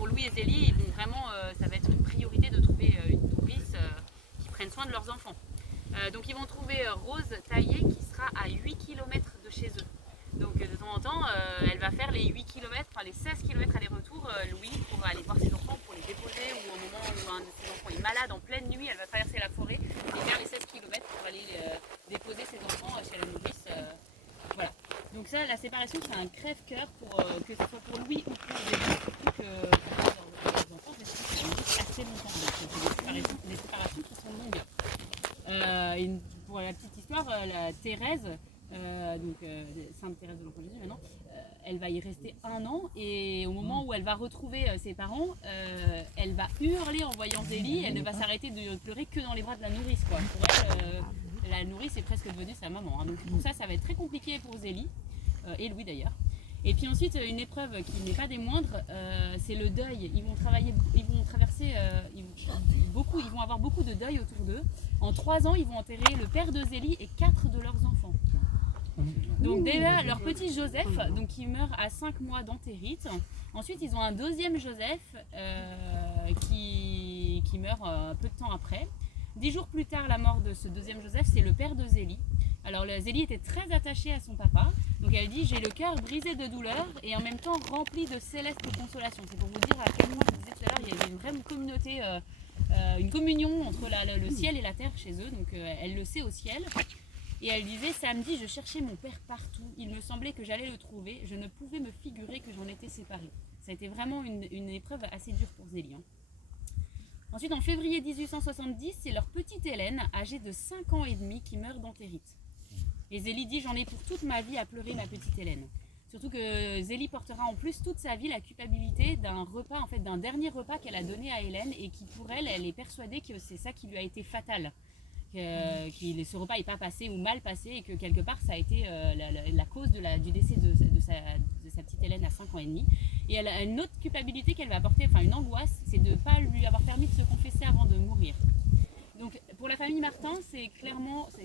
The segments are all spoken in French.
pour Louis et Zélie, ils vont vraiment, ça va être une priorité de trouver une nourrice qui prenne soin de leurs enfants. Donc ils vont trouver Rose Taillé qui sera à 8 km de chez eux. Donc de temps en temps, elle va faire les 8 km, enfin les 16 km aller-retour, Louis, pour aller voir ses enfants, pour les déposer, ou au moment où un de ses enfants est malade en pleine nuit, elle va traverser la forêt et faire les 16 km pour aller déposer ses enfants chez la nourrice. Voilà. Donc ça, la séparation, c'est un crève-cœur, que ce soit pour Louis ou pour Zélie, surtout que pour les enfants, je sais que c'est assez longtemps. Donc c'est des séparations qui sont longues. Pour la petite histoire, la Thérèse, Sainte Thérèse de l'Enfant Jésus maintenant, elle va y rester 1 an et au moment où elle va retrouver ses parents, elle va hurler en voyant Zélie, elle ne va s'arrêter de pleurer que dans les bras de la nourrice, quoi. Pour elle, la nourrice est presque devenue sa maman, hein. Donc pour ça va être très compliqué pour Zélie, et Louis d'ailleurs. Et puis ensuite, une épreuve qui n'est pas des moindres, c'est le deuil. Ils vont traverser, ils vont avoir beaucoup de deuil autour d'eux. En 3 ans, ils vont enterrer le père de Zélie et 4 de leurs enfants. Donc déjà, leur petit Joseph, donc, qui meurt à 5 mois d'entérite. Ensuite, ils ont un deuxième Joseph qui meurt peu de temps après. 10 jours plus tard, la mort de ce deuxième Joseph, c'est le père de Zélie. Alors Zélie était très attachée à son papa, donc elle dit « j'ai le cœur brisé de douleur et en même temps rempli de céleste consolation ». C'est pour vous dire à quel point, je vous disais tout à l'heure, il y avait une vraie communauté, une communion entre le ciel et la terre chez eux, donc elle le sait au ciel. Et elle disait « samedi, je cherchais mon père partout, il me semblait que j'allais le trouver, je ne pouvais me figurer que j'en étais séparée ». Ça a été vraiment une épreuve assez dure pour Zélie, hein. Ensuite, en février 1870, c'est leur petite Hélène, âgée de 5 ans et demi, qui meurt d'entérite. Et Zélie dit « j'en ai pour toute ma vie à pleurer ma petite Hélène ». Surtout que Zélie portera en plus toute sa vie la culpabilité d'un repas, en fait d'un dernier repas qu'elle a donné à Hélène et qui pour elle, elle est persuadée que c'est ça qui lui a été fatal. Que ce repas n'est pas passé ou mal passé et que quelque part ça a été la cause du décès de sa petite Hélène à 5 ans et demi. Et elle a une autre culpabilité qu'elle va apporter, enfin une angoisse, c'est de ne pas lui avoir permis de se confesser avant de mourir. Donc pour la famille Martin, c'est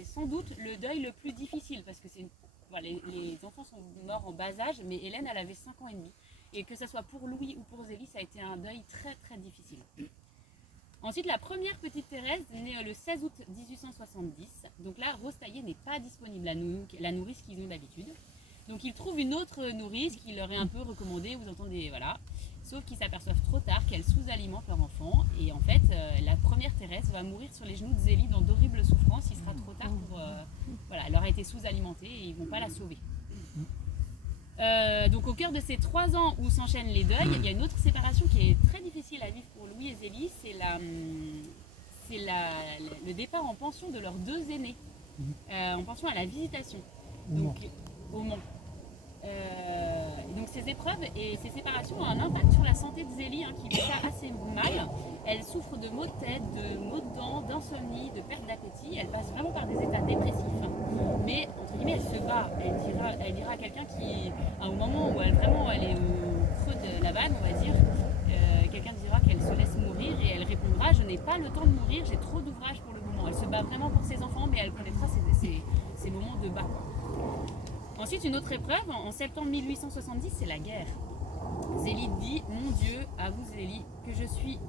sans doute le deuil le plus difficile parce que les enfants sont morts en bas âge, mais Hélène elle avait 5 ans et demi. Et que ce soit pour Louis ou pour Zélie, ça a été un deuil très très difficile. Ensuite, la première petite Thérèse est née le 16 août 1870. Donc là, Rose Taillé n'est pas disponible, la nourrice qu'ils ont d'habitude. Donc ils trouvent une autre nourrice qui leur est un peu recommandée, vous entendez, voilà. Sauf qu'ils s'aperçoivent trop tard qu'elle sous-alimente leur enfant. Et en fait, la première Thérèse va mourir sur les genoux de Zélie dans d'horribles souffrances. Il sera trop tard pour... elle aura été sous-alimentée et ils ne vont pas la sauver. Donc au cœur de ces 3 ans où s'enchaînent les deuils, il y a une autre séparation qui est très difficile à vivre pour Louis et Zélie, c'est le départ en pension de leurs 2 aînés, en pension à la visitation, donc au Mans. Donc ces épreuves et ces séparations ont un impact sur la santé de Zélie, hein, qui vit ça assez mal. Elle souffre de maux de tête, de maux de dents, d'insomnie, de perte d'appétit. Elle passe vraiment par des états dépressifs. Mais entre guillemets, elle se bat. Elle dira à quelqu'un qui, au moment où elle est au creux de la vanne, on va dire, quelqu'un dira qu'elle se laisse mourir et elle répondra « je n'ai pas le temps de mourir, j'ai trop d'ouvrages pour le moment ». Elle se bat vraiment pour ses enfants, mais elle connaîtra ces moments de bas. Ensuite, une autre épreuve, en septembre 1870, c'est la guerre. Zélie dit « Mon Dieu, à vous Zélie, que je suis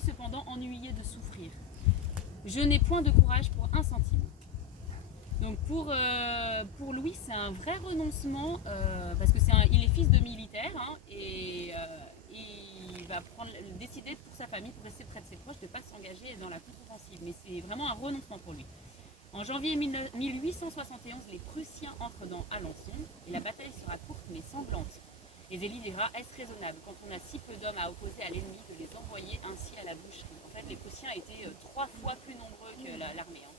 cependant ennuyée de souffrir. Je n'ai point de courage pour 1 centime. » Donc pour Louis, c'est un vrai renoncement, parce qu'il est fils de militaire, hein, et il va décider pour sa famille, pour rester près de ses proches, de ne pas s'engager dans la contre-offensive. Mais c'est vraiment un renoncement pour lui. En janvier 1871, les Prussiens entrent dans Alençon et la bataille sera courte mais sanglante. Et Zélie dira « Est-ce raisonnable, quand on a si peu d'hommes à opposer à l'ennemi, de les envoyer ainsi à la boucherie ?» En fait, les Prussiens étaient 3 fois plus nombreux que l'armée, hein.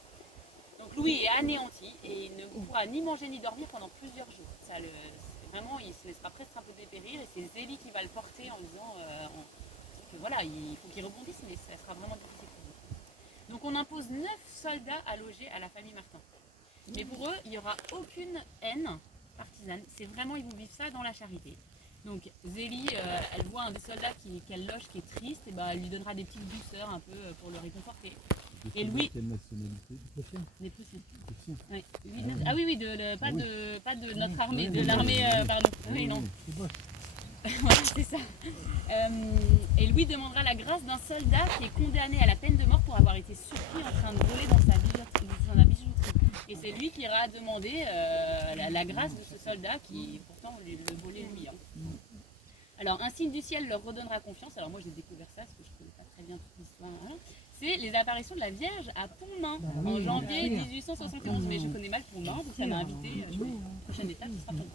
Donc Louis est anéanti et il ne pourra ni manger ni dormir pendant plusieurs jours. Vraiment, il se laissera presque un peu dépérir et c'est Zélie qui va le porter en disant que voilà, il faut qu'il rebondisse, mais ça sera vraiment difficile pour lui. Donc on impose 9 soldats à loger à la famille Martin. Mais pour eux, il n'y aura aucune haine partisane. C'est vraiment, ils vont vivre ça dans la charité. Donc Zélie, elle voit un des soldats qu'elle loge qui est triste, et elle lui donnera des petites douceurs un peu pour le réconforter. Et Louis. Quelle nationalité? Des Prussiens. Oui. Ah oui, pas de notre armée, de l'armée, pardon. Oui, non. Voilà, c'est ça. Et Louis demandera la grâce d'un soldat qui est condamné à la peine de mort pour avoir été surpris en train de voler dans sa bijouterie. Et c'est lui qui ira demander la grâce de ce soldat qui pourtant le volait lui. Hein. Alors un signe du ciel leur redonnera confiance. Alors moi j'ai découvert ça parce que je ne connais pas très bien toute l'histoire. Hein. C'est les apparitions de la Vierge à Pontmain en janvier 1871. Mais je connais mal Pontmain, donc ça m'a invité. Prochaine étape, ce sera Pontmain.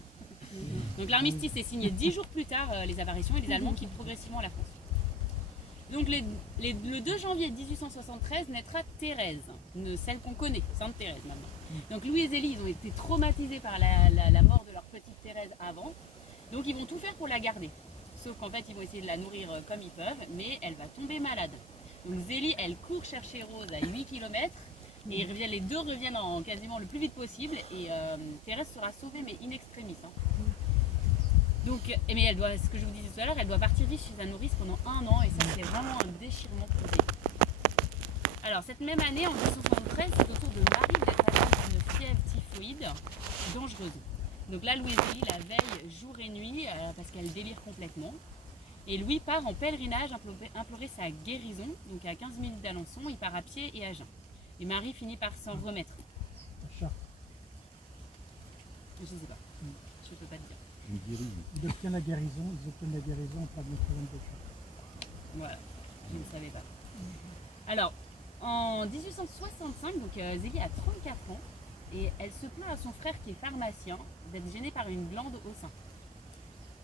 Donc l'armistice est signé 10 jours plus tard, les apparitions, et les Allemands quittent progressivement la France. Donc le 2 janvier 1873 naîtra Thérèse, celle qu'on connaît, Sainte Thérèse maintenant. Donc Louis et Zélie, ils ont été traumatisés par la mort de leur petite Thérèse avant, donc ils vont tout faire pour la garder. Sauf qu'en fait ils vont essayer de la nourrir comme ils peuvent, mais elle va tomber malade. Donc Zélie, elle court chercher Rose à 8 km, et les deux reviennent quasiment le plus vite possible, et Thérèse sera sauvée mais in extremis. Hein. Donc, mais elle doit, ce que je vous disais tout à l'heure, elle doit partir vivre chez sa nourrice pendant 1 an, et ça c'est vraiment un déchirement pour elle. Alors cette même année, en 1873, c'est au tour de Marie d'être atteinte d'une fièvre typhoïde dangereuse. Donc là, Louis et Zélie la veille jour et nuit parce qu'elle délire complètement. Et Louis part en pèlerinage implorer sa guérison, donc à 15 minutes d'Alençon, il part à pied et à jeun. Et Marie finit par s'en remettre. Je ne sais pas, je ne peux pas te dire. Ils obtiennent la guérison par le trône de Dieu. Voilà, je ne savais pas. Alors, en 1865, donc Zélie a 34 ans et elle se plaint à son frère qui est pharmacien d'être gêné par une glande au sein.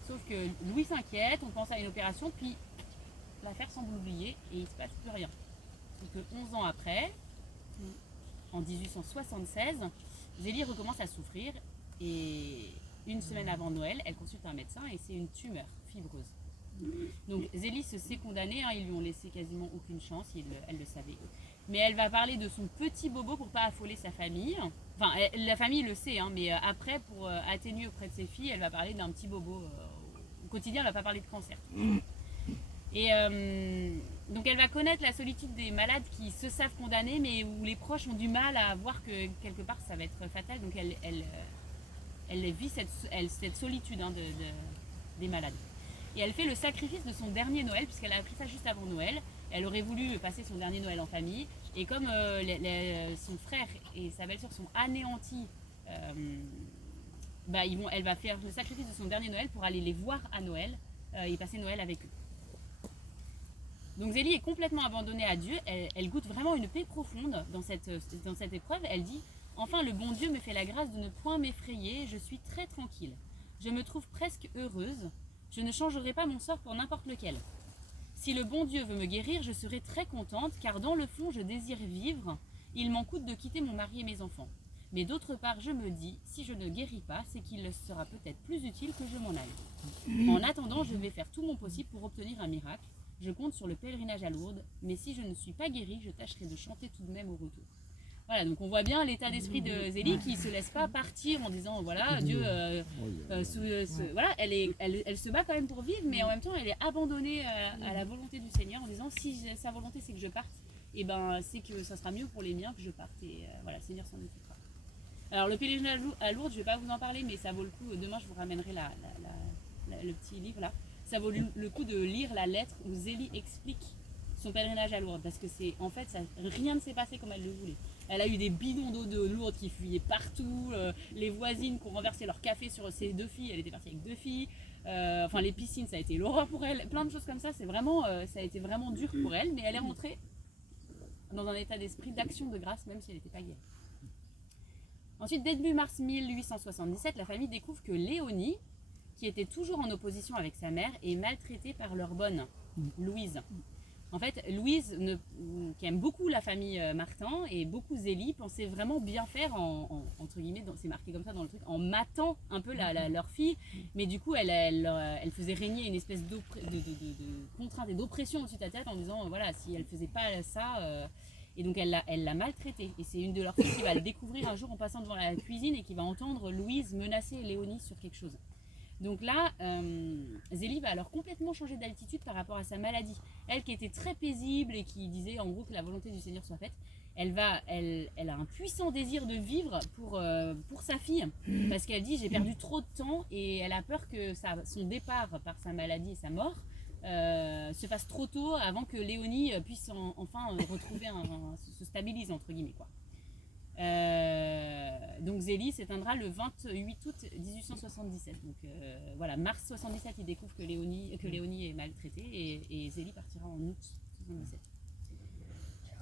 Sauf que Louis s'inquiète, on pense à une opération, puis l'affaire semble oubliée et il ne se passe plus rien. Sauf que 11 ans après, en 1876, Zélie recommence à souffrir et une semaine avant Noël, elle consulte un médecin et c'est une tumeur fibreuse. Donc Zélie se sait condamnée, hein, ils lui ont laissé quasiment aucune chance, elle le savait. Mais elle va parler de son petit bobo pour pas affoler sa famille. Enfin, la famille le sait, hein, mais après, pour atténuer auprès de ses filles, elle va parler d'un petit bobo. Au quotidien, elle va pas parler de cancer. Et donc elle va connaître la solitude des malades qui se savent condamnés, mais où les proches ont du mal à voir que quelque part ça va être fatal. Donc elle vit cette solitude hein, des malades. Et elle fait le sacrifice de son dernier Noël, puisqu'elle a appris ça juste avant Noël. Elle aurait voulu passer son dernier Noël en famille. Et comme son frère et sa belle-sœur sont anéantis, elle va faire le sacrifice de son dernier Noël pour aller les voir à Noël et passer Noël avec eux. Donc Zélie est complètement abandonnée à Dieu. Elle goûte vraiment une paix profonde dans cette épreuve. Elle dit « Enfin, le bon Dieu me fait la grâce de ne point m'effrayer. Je suis très tranquille. Je me trouve presque heureuse. Je ne changerai pas mon sort pour n'importe lequel. Si le bon Dieu veut me guérir, je serai très contente, car dans le fond, je désire vivre. Il m'en coûte de quitter mon mari et mes enfants. Mais d'autre part, je me dis, si je ne guéris pas, c'est qu'il sera peut-être plus utile que je m'en aille. En attendant, je vais faire tout mon possible pour obtenir un miracle. Je compte sur le pèlerinage à Lourdes, mais si je ne suis pas guérie, je tâcherai de chanter tout de même au retour. » Voilà, donc on voit bien l'état d'esprit de Zélie qui ne se laisse pas partir en disant voilà, Dieu, voilà, elle se bat quand même pour vivre, mais en même temps elle est abandonnée à la volonté du Seigneur en disant si sa volonté c'est que je parte, et ben c'est que ça sera mieux pour les miens que je parte, et voilà, le Seigneur s'en occupera. Alors le pèlerinage à Lourdes, je ne vais pas vous en parler, mais ça vaut le coup, demain je vous ramènerai le petit livre là, ça vaut le coup de lire la lettre où Zélie explique son pèlerinage à Lourdes, parce que en fait rien ne s'est passé comme elle le voulait. Elle a eu des bidons d'eau de Lourdes qui fuyaient partout, les voisines qui ont renversé leur café sur ses 2 filles, elle était partie avec 2 filles, enfin les piscines ça a été l'horreur pour elle, plein de choses comme ça, ça a été vraiment dur pour elle, mais elle est rentrée dans un état d'esprit d'action de grâce même si elle n'était pas guérie. Ensuite, début mars 1877, la famille découvre que Léonie, qui était toujours en opposition avec sa mère, est maltraitée par leur bonne, Louise. En fait, Louise, qui aime beaucoup la famille Martin et beaucoup Zélie, pensait vraiment bien faire, entre guillemets, c'est marqué comme ça dans le truc, en matant un peu leur fille. Mais du coup, elle faisait régner une espèce de contrainte et d'oppression au-dessus de la tête en disant, voilà, si elle faisait pas ça... et donc elle l'a maltraitée. Et c'est une de leurs filles qui va le découvrir un jour en passant devant la cuisine et qui va entendre Louise menacer Léonie sur quelque chose. Donc là, Zélie va alors complètement changer d'altitude par rapport à sa maladie. Elle qui était très paisible et qui disait en gros que la volonté du Seigneur soit faite. elle a un puissant désir de vivre pour sa fille, parce qu'elle dit j'ai perdu trop de temps et elle a peur que son départ par sa maladie et sa mort se fasse trop tôt avant que Léonie puisse enfin retrouver se stabilise entre guillemets quoi. Donc Zélie s'éteindra le 28 août 1877. Donc voilà, mars 77, il découvre que Léonie est maltraitée et Zélie partira en août 77.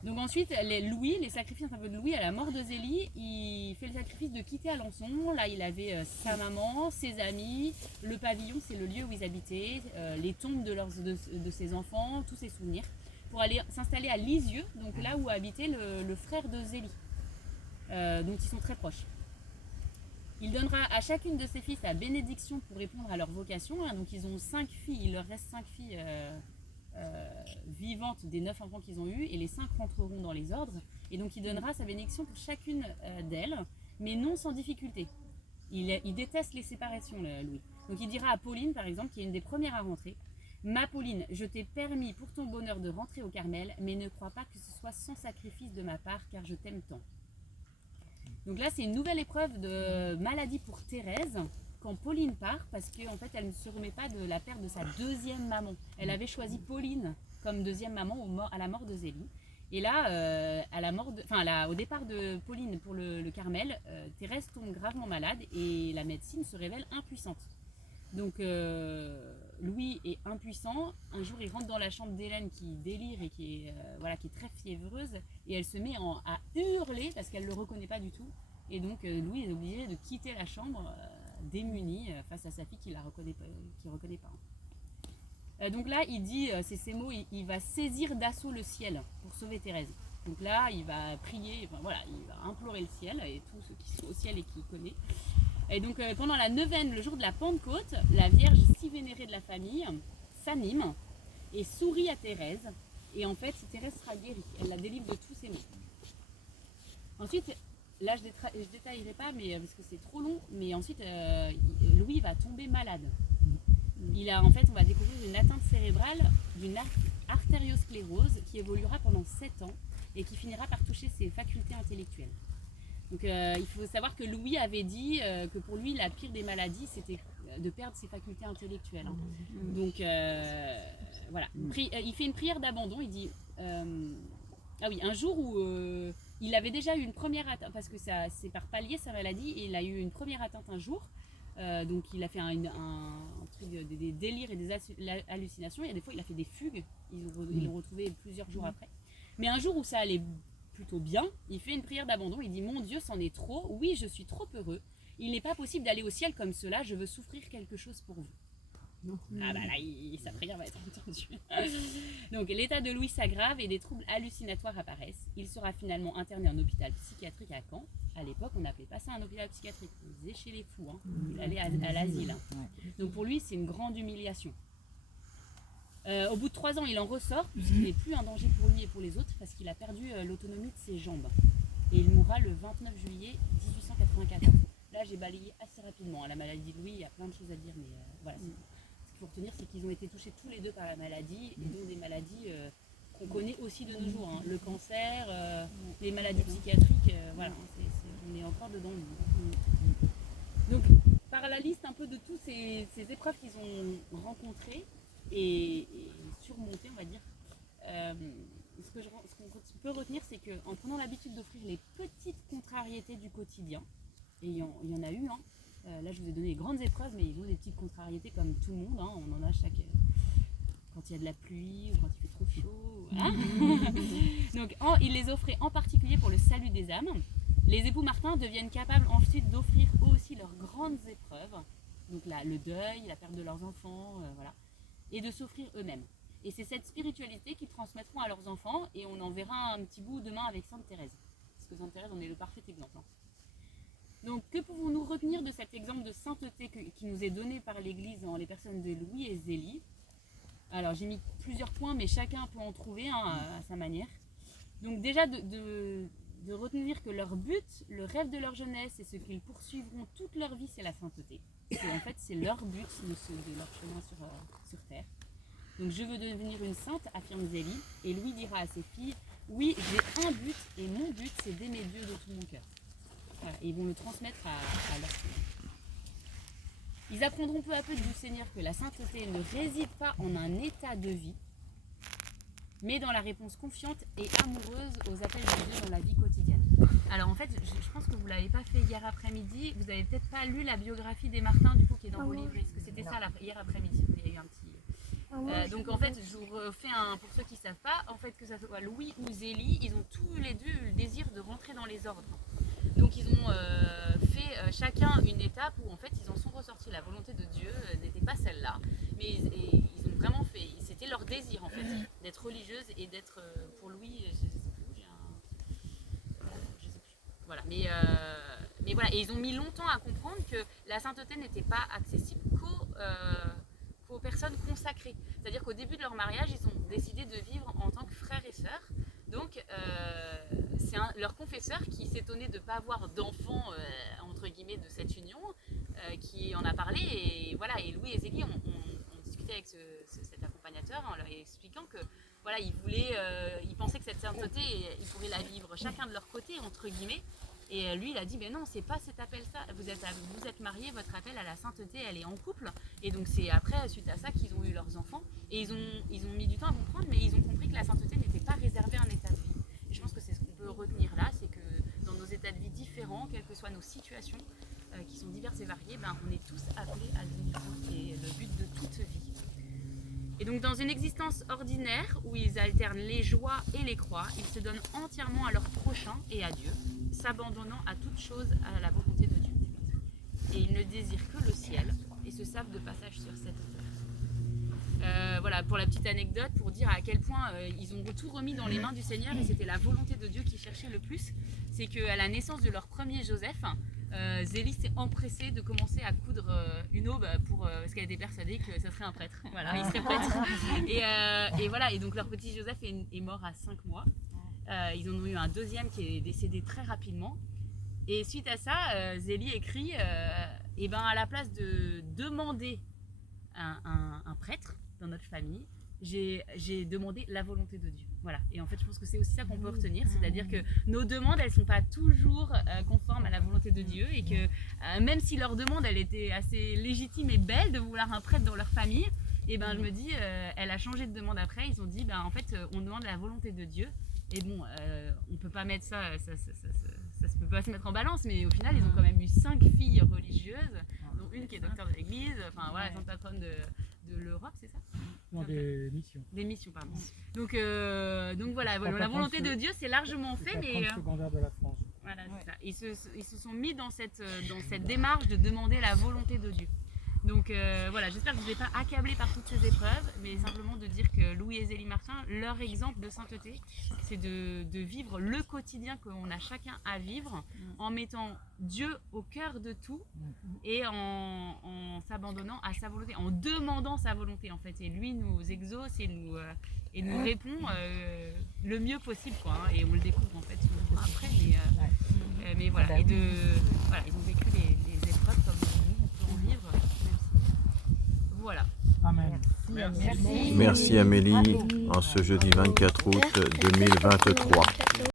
Donc ensuite, les sacrifices un peu de Louis à la mort de Zélie, il fait le sacrifice de quitter Alençon. Là, il avait sa maman, ses amis, le pavillon, c'est le lieu où ils habitaient, les tombes de ses enfants, tous ses souvenirs, pour aller s'installer à Lisieux, donc là où habitait le frère de Zélie, dont ils sont très proches. Il donnera à chacune de ses filles sa bénédiction pour répondre à leur vocation. Hein, donc ils ont 5 filles, il leur reste 5 filles vivantes des 9 enfants qu'ils ont eus, et les 5 rentreront dans les ordres. Et donc il donnera sa bénédiction pour chacune d'elles, mais non sans difficulté. Il déteste les séparations, Louis. Donc il dira à Pauline, par exemple, qui est une des premières à rentrer: Ma Pauline, je t'ai permis pour ton bonheur de rentrer au Carmel, mais ne crois pas que ce soit sans sacrifice de ma part, car je t'aime tant. Donc là, c'est une nouvelle épreuve de maladie pour Thérèse quand Pauline part, parce qu'en fait, elle ne se remet pas de la perte de sa deuxième maman. Elle avait choisi Pauline comme deuxième maman à la mort de Zélie. Et là, au départ de Pauline pour le Carmel, Thérèse tombe gravement malade et la médecine se révèle impuissante. Donc Louis est impuissant. Un jour, il rentre dans la chambre d'Hélène qui délire et qui est très fiévreuse, et elle se met à hurler parce qu'elle ne le reconnaît pas du tout. Et donc Louis est obligé de quitter la chambre démuni face à sa fille qu'il reconnaît pas. Donc là, il dit ces mots, il va saisir d'assaut le ciel pour sauver Thérèse. Donc là, il va prier, il va implorer le ciel et tous ceux qui sont au ciel et qui connaissent. Et donc pendant la neuvaine, le jour de la Pentecôte, la Vierge si vénérée de la famille s'anime et sourit à Thérèse. Et en fait, Thérèse sera guérie. Elle la délivre de tous ses maux. Ensuite, là je détaillerai pas parce que c'est trop long, mais ensuite Louis va tomber malade. On va découvrir une atteinte cérébrale d'une artériosclérose qui évoluera pendant 7 ans et qui finira par toucher ses facultés intellectuelles. Donc il faut savoir que Louis avait dit que pour lui la pire des maladies c'était de perdre ses facultés intellectuelles. Hein. Donc voilà, il fait une prière d'abandon, il dit un jour où il avait déjà eu une première atteinte, parce que c'est par palier sa maladie, et il a eu une première atteinte un jour, donc il a fait un truc des délires et des hallucinations, et des fois il a fait des fugues, ils l'ont retrouvé plusieurs jours après. Mais un jour où ça allait plutôt bien, il fait une prière d'abandon, il dit: Mon Dieu, c'en est trop, oui, je suis trop heureux, il n'est pas possible d'aller au ciel comme cela, je veux souffrir quelque chose pour vous. Ah bah là, sa prière va être entendue. Donc l'état de Louis s'aggrave et des troubles hallucinatoires apparaissent. Il sera finalement interné en hôpital psychiatrique à Caen. À l'époque, on n'appelait pas ça un hôpital psychiatrique, on disait chez les fous, hein. Il allait à l'asile. Hein. Donc pour lui, c'est une grande humiliation. Au bout de 3 ans, il en ressort, puisqu'il n'est plus un danger pour lui et pour les autres, parce qu'il a perdu l'autonomie de ses jambes. Et il mourra le 29 juillet 1894. Là, j'ai balayé assez rapidement. La maladie de Louis, il y a plein de choses à dire, mais voilà. Ce qu'il faut retenir, c'est qu'ils ont été touchés tous les deux par la maladie, et donc des maladies qu'on connaît aussi de nos jours. Hein. Le cancer, les maladies psychiatriques, on est encore dedans. Donc, par la liste un peu de toutes ces épreuves qu'ils ont rencontrées, et surmonter, on va dire. Ce qu'on peut retenir, c'est qu'en prenant l'habitude d'offrir les petites contrariétés du quotidien, et il y en a eu, hein, là je vous ai donné les grandes épreuves, mais ils ont des petites contrariétés comme tout le monde, hein, on en a quand il y a de la pluie ou quand il fait trop chaud. Hein. Donc il les offrait en particulier pour le salut des âmes. Les époux Martin deviennent capables ensuite d'offrir eux aussi leurs grandes épreuves, donc là, le deuil, la perte de leurs enfants, voilà, et de s'offrir eux-mêmes. Et c'est cette spiritualité qu'ils transmettront à leurs enfants, et on en verra un petit bout demain avec Sainte Thérèse. Parce que Sainte Thérèse en est le parfait exemple. Hein. Donc que pouvons-nous retenir de cet exemple de sainteté qui nous est donné par l'Église dans les personnes de Louis et Zélie? Alors j'ai mis plusieurs points, mais chacun peut en trouver à sa manière. Donc déjà de retenir que leur but, le rêve de leur jeunesse et ce qu'ils poursuivront toute leur vie, c'est la sainteté. Et en fait, c'est leur but de leur chemin sur terre. Donc je veux devenir une sainte, affirme Zélie, et Louis dira à ses filles: oui, j'ai un but et mon but c'est d'aimer Dieu de tout mon cœur. Voilà, et ils vont le transmettre à leurs filles. Ils apprendront peu à peu du Seigneur que la sainteté ne réside pas en un état de vie, mais dans la réponse confiante et amoureuse aux appels de Dieu dans la vie quotidienne. Alors en fait, je pense que vous ne l'avez pas fait hier après-midi, vous n'avez peut-être pas lu la biographie des Martins du coup qui est dans vos livres, parce que c'était ça hier après-midi, il y a eu un petit... donc en fait, je vous refais pour ceux qui ne savent pas, en fait que ça soit Louis ou Zélie, ils ont tous les deux eu le désir de rentrer dans les ordres. Donc ils ont fait chacun une étape où en fait ils en sont ressortis. La volonté de Dieu n'était pas celle-là, mais ils ont vraiment fait, c'était leur désir en fait, d'être religieuse et d'être, pour Louis, je sais plus, je sais plus, voilà. Mais voilà, et ils ont mis longtemps à comprendre que la sainteté n'était pas accessible qu'aux personnes consacrées. C'est-à-dire qu'au début de leur mariage, ils ont décidé de vivre en tant que frères et sœurs. Donc, c'est leur confesseur qui s'étonnait de ne pas avoir d'enfants, entre guillemets, de cette union, qui en a parlé. Et voilà, et Louis et Zélie ont discuté avec cet accompagnateur en leur expliquant que voilà, ils pensaient que cette sainteté, ils pourraient la vivre chacun de leur côté, entre guillemets. Et lui, il a dit, mais non, c'est pas cet appel ça. Vous êtes mariés, votre appel à la sainteté, elle est en couple. Et donc c'est après, suite à ça, qu'ils ont eu leurs enfants. Et ils ont mis du temps à comprendre, mais ils ont compris que la sainteté n'était pas réservée à un état de vie. Et je pense que c'est ce qu'on peut retenir là, c'est que dans nos états de vie différents, quelles que soient nos situations, qui sont diverses et variées, on est tous appelés à le vivre. C'est le but de toute vie. Et donc dans une existence ordinaire où ils alternent les joies et les croix, ils se donnent entièrement à leur prochain et à Dieu, s'abandonnant à toute chose à la volonté de Dieu. Et ils ne désirent que le ciel et se savent de passage sur cette terre. Voilà, pour la petite anecdote, pour dire à quel point ils ont tout remis dans les mains du Seigneur et c'était la volonté de Dieu qu'ils cherchaient le plus. C'est qu'à la naissance de leur premier Joseph, Zélie s'est empressée de commencer à coudre une aube parce qu'elle était persuadée que ce serait un prêtre. Voilà, il serait prêtre. Et voilà, et donc leur petit Joseph est mort à 5 mois. Ils en ont eu un deuxième qui est décédé très rapidement. Et suite à ça, Zélie écrit à la place de demander un prêtre dans notre famille, j'ai demandé la volonté de Dieu. Voilà. Et en fait, je pense que c'est aussi ça qu'on peut retenir, c'est-à-dire que nos demandes, elles ne sont pas toujours conformes à la volonté de Dieu et que même si leur demande, elle était assez légitime et belle de vouloir un prêtre dans leur famille, et je me dis, elle a changé de demande après. Ils ont dit, en fait, on demande la volonté de Dieu. Et bon, on ne peut pas mettre ça ne peut pas se mettre en balance, mais au final, ils ont quand même eu 5 filles religieuses, dont une qui est docteur de l'église, enfin voilà, sainte patronne de l'Europe, c'est ça? Non, des missions. Des missions, pardon. Donc voilà, la volonté de Dieu, c'est largement fait, mais... secondaire de la France. Voilà, c'est ça. Ils se sont mis dans cette démarche de demander la volonté de Dieu. Donc voilà, j'espère que je ne vous ai pas accablé par toutes ces épreuves, mais simplement de dire que Louis et Zélie Martin, leur exemple de sainteté, c'est de vivre le quotidien qu'on a chacun à vivre en mettant Dieu au cœur de tout et en s'abandonnant à sa volonté, en demandant sa volonté en fait. Et lui nous exauce et nous répond le mieux possible, quoi, hein, et on le découvre en fait après. Mais voilà, et voilà, ils ont vécu les épreuves comme nous, on peut en vivre. Voilà. Amen. Merci Amélie, en ce jeudi 24 août 2023.